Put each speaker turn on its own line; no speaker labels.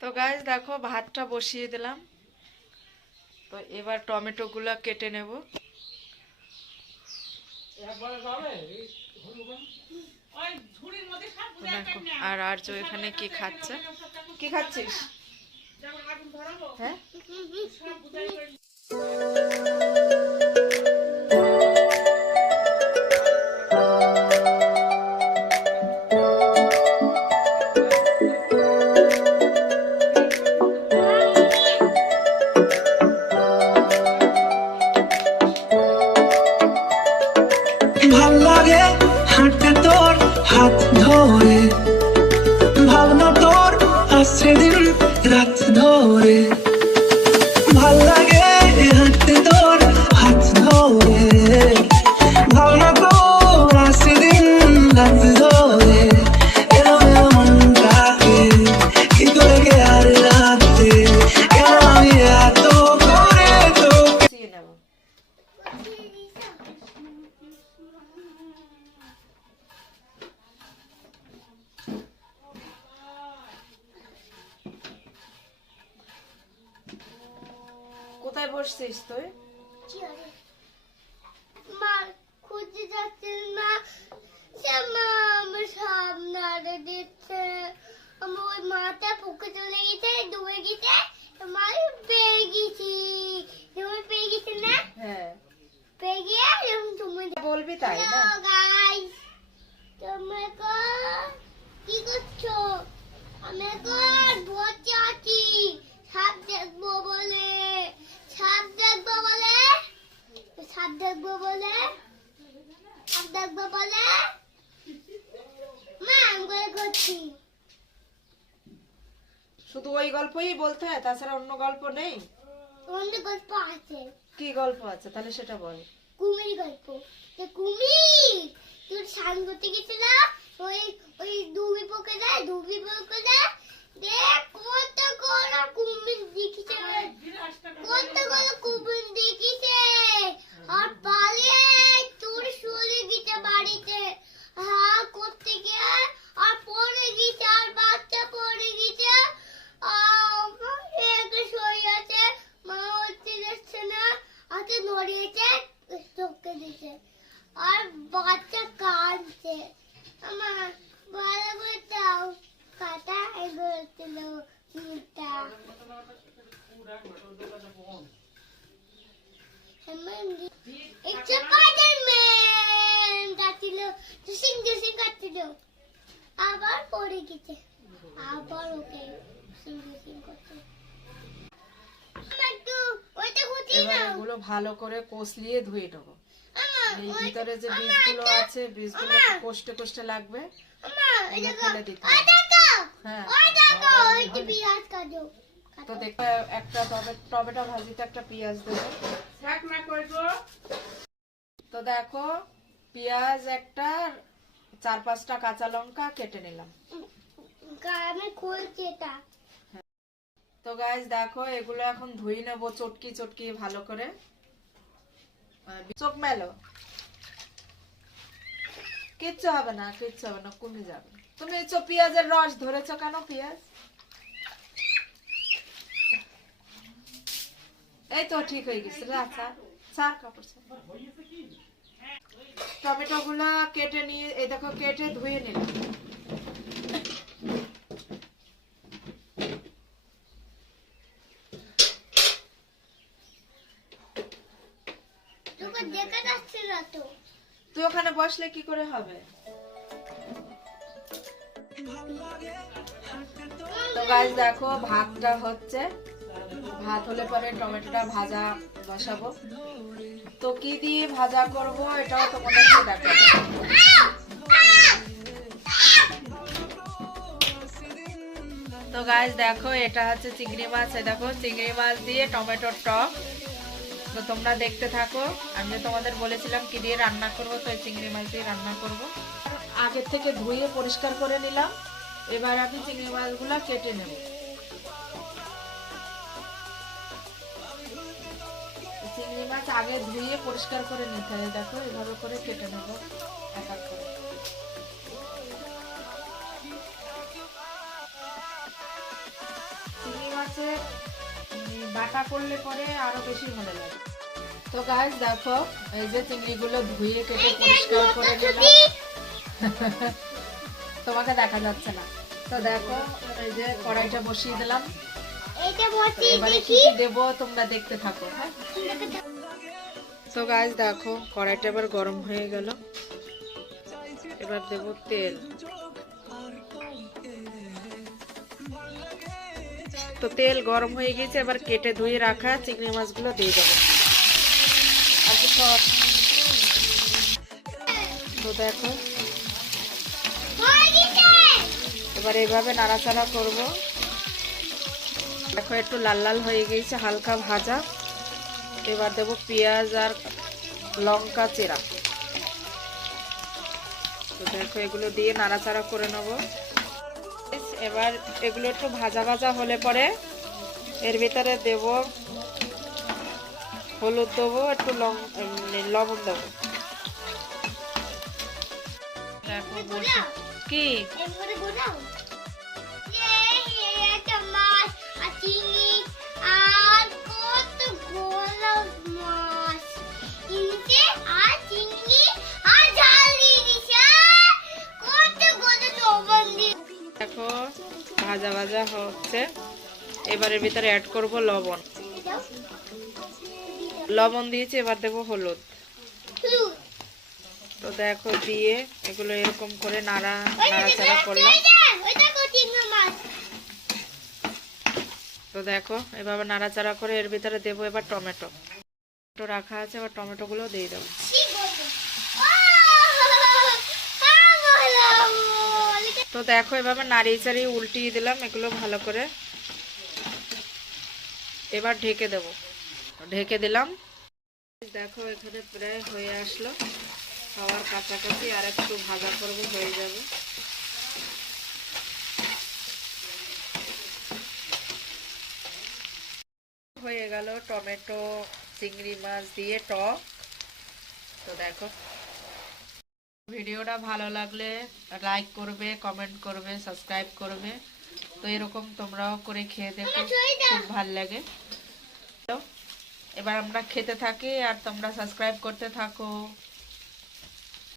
তো গাছ দেখো ভাতটা বসিয়ে দিলাম। তো এবার টমেটোগুলো কেটে নেব। দেখো আর আর যে এখানে কি খাচ্ছে? কি খাচ্ছিস? হ্যাঁ? কোথায় বসছিস তুই?
মা খুঁজে যাচ্ছে না। সে মা আমার সামনে দিচ্ছে। আমার ওই মাথা পুকুর চলে গেছে ডুবে গেছে। মা পেয়ে গেছি। তুমি পেয়ে গেছি না
হ্যাঁ।
পেয়ে গিয়ে তুমি
বলবি তাই না
হ্যালো গাইস তুমি এখন কি করছ আমি এখন বসে আছি সাপ দেখব বলে সাপ দেখব বলে সাপ দেখব বলে সাপ দেখব বলে মা আমি করে করছি
শুধু ওই গল্পই বলতে হয় তাছাড়া অন্য গল্প নেই?
অন্য গল্প আছে।
কি গল্প আছে? তাহলে সেটা বল।
কুমির গল্প। যে কুমির তোর স্নান করতে গেছিল ওই ওই যায় দুবি ডুবি যায় দেখ কত বড় কুমির দেখিছে কত বড় কুমির দেখিছে আর পালিয়ে তোর চলে গেছে বাড়িতে হ্যাঁ করতে গিয়ে আর পড়ে গেছে আর বাচ্চা পড়ে গেছে আর একটা সই আছে মা হচ্ছে যাচ্ছে না হাতে নড়িয়েছে চোখে দিছে আর বাচ্চা কাঁদছে। আমার ভালো করে দাও কাটা এগুলো ছিল আবার পড়ে গেছে। আবার ওকে
ভালো করে কষলিয়ে ধুয়ে নেব।
আমার
এই ভিতরে যে বীজগুলো আছে বীজগুলো কষ্টে কষ্টে লাগবে ফেলে দিতে হ্যাঁ
ওই দেখো ওই যে পেঁয়াজ কাটো
তো দেখো একটা টমেটো ভাজিতে একটা পেঁয়াজ দেবো। তো দেখো পেঁয়াজ একটা চার পাঁচটা কাঁচা লঙ্কা কেটে নিলাম।
এটা।
তো গাইজ দেখো এগুলো এখন ধুই নেব চটকি চটকি ভালো করে। চোখ মেলো। কিচ্ছু হবে না, কিচ্ছু হবে না কমে যাবে। তুমি চো পেঁয়াজের রস ধরেছো কেন পেঁয়াজ? এই তো ঠিক হয়ে গেছে ছাড় কাপড় টমেটো গুলা কেটে নিয়ে, এই দেখো কেটে ধুয়ে নিলাম।
দেখা যাচ্ছে না তো।
তুই ওখানে বসলে কি করে হবে? তো গাছ দেখো, ভাতটা হচ্ছে। ভাত হলে পরে টমেটোটা ভাজা বসাবো। তো কি দিয়ে ভাজা করব, এটাও তোমাদেরকে দেখাবো। তো গাছ দেখো, এটা হচ্ছে চিংড়ি মাছ। দেখো, চিংড়ি মাছ দিয়ে টমেটোর টক। তো তোমরা দেখতে থাকো। আমি তোমাদের বলেছিলাম কি দিয়ে রান্না করব, তো চিংড়ি মাছ দিয়ে রান্না করব। আগের থেকে ধুয়ে পরিষ্কার করে নিলাম। এবার আমি চিংড়ি মাছগুলো কেটে নেব। চিংড়ি মাছ আগে ধুয়ে পরিষ্কার করে নিতে হবে, দেখো এভাবে করে কেটে নেব এক এক করে। চিংড়ি মাছের বাটা করলে পরে আরও বেশি ভালো লাগে। তো গাছ দেখো এই যে চিংড়িগুলো ধুয়ে কেটে পরিষ্কার করে নিলাম। তোমাকে দেখা যাচ্ছে না। তো দেখো এই যে কড়াইটা বসিয়ে দিলাম। এবারে কি দেবো তোমরা দেখতে থাকো হ্যাঁ? তো গাছ দেখো কড়াইটা এবার গরম হয়ে গেল। এবার দেবো তেল। তো তেল গরম হয়ে গেছে, এবার কেটে ধুয়ে রাখা চিংড়ি মাছগুলো দিয়ে দেবো। তো দেখো, এবার এইভাবে নাড়াচাড়া করব। দেখো, একটু লাল লাল হয়ে গেছে, হালকা ভাজা। এবার দেবো পেঁয়াজ আর লঙ্কা চেরা। তো দেখো, এগুলো দিয়ে নাড়াচাড়া করে নেব। এবার এগুলো একটু ভাজা ভাজা হলে পরে এর ভিতরে দেব হলুদ দেবো একটু লবণ দেবো। কি? দেখো, ভাজা ভাজা হচ্ছে। এবার এর ভিতরে অ্যাড করব লবণ। লবণ দিয়েছি, এবার দেবো হলুদ। তো দেখো দিয়ে এগুলো এরকম করে নাড়া নাড়াচাড়া করলাম। তো দেখো, এভাবে নাড়াচাড়া করে এর ভিতরে দেবো এবার টমেটো। টমেটো রাখা আছে, এবার টমেটোগুলো দিয়ে দেবো
কি বলব আহ বলো
তো দেখো, এভাবে নাড়িয়ে চাড়িয়ে উল্টিয়ে দিলাম, এগুলো ভালো করে। এবার ঢেকে দেব। ঢেকে দিলাম। দেখো, এখানে প্রায় হয়ে আসলো। খাওয়ার কাছাকাছি আর একটু ভাজা করব, হয়ে যাবে। হয়ে গেল টমেটো, চিংড়ি মাছ দিয়ে টক। তো দেখো। ভিডিওটা ভালো লাগলে লাইক করবে কমেন্ট করবে সাবস্ক্রাইব করবে। তো এরকম তোমরাও করে খেয়ে দেখো, খুব ভালো লাগে। তো এবার আমরা খেতে থাকি আর তোমরা সাবস্ক্রাইব করতে থাকো।